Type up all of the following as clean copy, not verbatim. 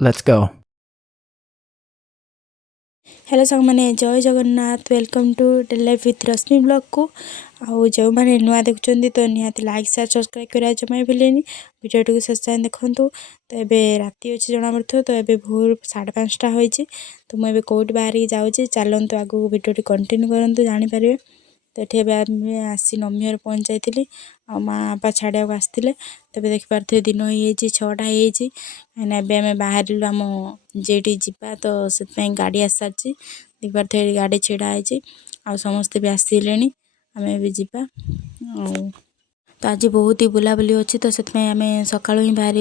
Let's go. Hello सांग मैंने जय Jagannath welcome to daily life with Rashmi blog को आउ जो मैंने नुआ देखुं तो निहाती लाइक शेयर सब्सक्राइब करा जमा भूलेनि भिडियो को शेष जाए देखूँ। तो ये राति अच्छे जना पड़ो तो ये भोर 5:30 होती तो मुझे कौट बाहर जाऊँगी चलतु आगू भिडियो कंटिन्यू करूँ जानीपर। तो ये आसी नमी घर पहुँच जाइली आ माँ बापा छाड़ा आसते तब देखिपे दिन हो 6टा होमें बाहर आम जेटी जावा तो से गाड़ी आस सारी देखिपे गाड़ी छिड़ाई आ समस्ते भी आसिले आम भी जावा। तो आज बहुत ही बुलाबुली अच्छी तो से आम सका ही बाहर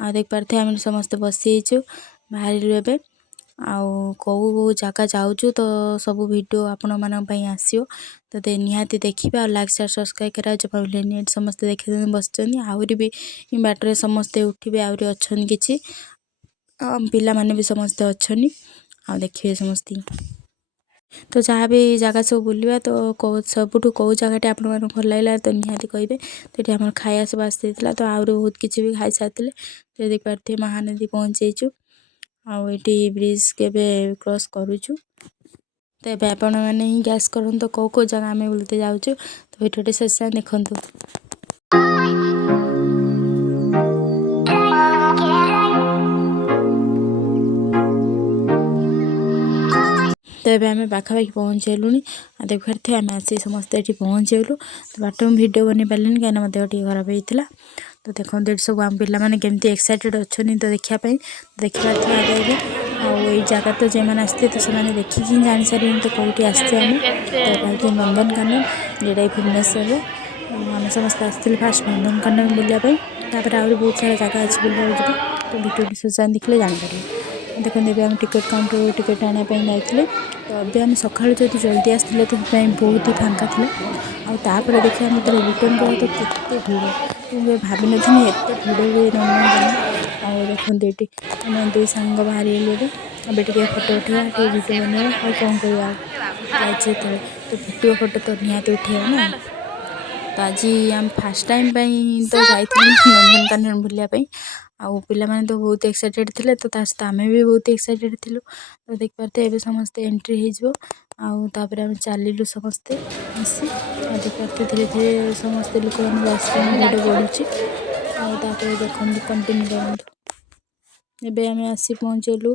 आ देखिपे आम समस्ते बसीचु बाहर ए आउ कौ जगह जाऊँ तो सब वीडियो आपण मानी आसो तो निहाती देखिए और लाइक शेयर सब्सक्राइब करा जमा भूलेनि। समस्ते देखते बस आहरी भी बाटर समस्ते उठे आहरी अच्छा कि पिला माने भी समस्ते अच्छा आ देखिए समस्ते। तो जहाँ भी जगह सब बुलवा तो सबुठ कौ जगह आप भल लगे तो निहाती कहे। तो ये आम खाया सब आसती तो आहरी बहुत किसी भी खाई सारी तो देखिपे महानदी पहुँचीचु आईटी ब्रिज के क्रॉस करुचु। तो ये आपण मैंने ही गैस करूँ तो कौ जगह आम बुलते जाऊँ तो भिडियो शेष जाए देखूँ। तो ये आम पाखापाखि पहुँचलु देखते आम आसी समस्ते ये पहुँचलु तो बाट में भिड बन पारे कहीं मो देह खराब होता। तो देखो ये सब आम पाने केमती एक्साइटेड अच्छा तो देखापी देखा आगे आई जगह तो जो मैंने आसते तो से देखिकी जानी सारे तो कौटी आसते आम तो नंदनकानन जोटा भुवनेश्वर आम समस्त आसते फास्ट नंदनकानन बुलापाई आहरी बहुत सारा जगह अच्छी बुला तो भिडियो सोचा देखले जानीपर। देखो ये आम टिकेट काउंटर टिकेट आने जाते तो अभी आम सका जल्दी आसते तो बहुत ही फांका था आउे देखिए आम रिटर्न करा तो केते भिड़ तो भाभी नी एत भिड़ हुए नंदनकानन आ देखते ये आम दुई सांग बाहर अभी टे फोटो उठेगा टे भिडियो बनवा कौन करवा तो भिडियो फोटो तो निहाती उठेगा ना। तो आज आम फास्ट टाइम तो जाइए नंदनकानन बुलापाई आउ पिला माने तो बहुत एक्साइटेड थे तो सहित आम भी बहुत एक्साइटेड थिलु। तो देखिपे ये समस्ते एंट्री होपर आम चलू समस्ते मिसी देखते धीरे धीरे समस्ते लोक मैंने भिड बढ़ुची देखते कंटिन्यू करूँ। एबे आम आसी पहुँचलु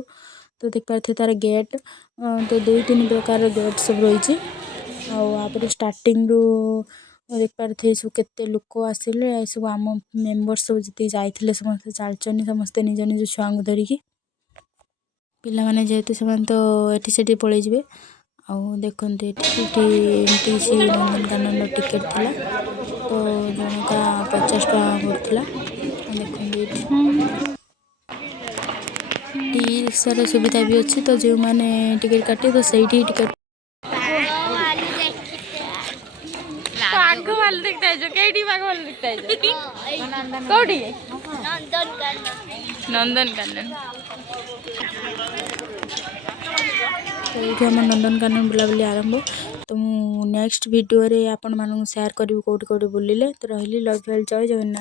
तो देखिपे तार गेट तो 2-3 प्रकार गेट सब रही आपर स्टार्टिंग रु देखिपे सब केते लोक आसिले सब आम मेम्बर सब जी जाते समस्ते चलचनी समस्ते निज निज छुआ को धरिकी पिला माने जेहेतु से तो ये पलैजे आउ देखते एंट्री नंदनकानन टिकेट थिला तो जनका 50 टका पड़ता। देखते टी रिक्सार सुविधा भी अच्छी तो जो मैंने टिकेट काटे तो सही टिकेट नंदनकानन तो ये आम नंदनकानन बुलाबुली आरंभ। तो नेक्स्ट वीडियो रे आपण मानू शेयर करी कौटी कौटी बुलिले तो रही लव जय जगन्नाथ।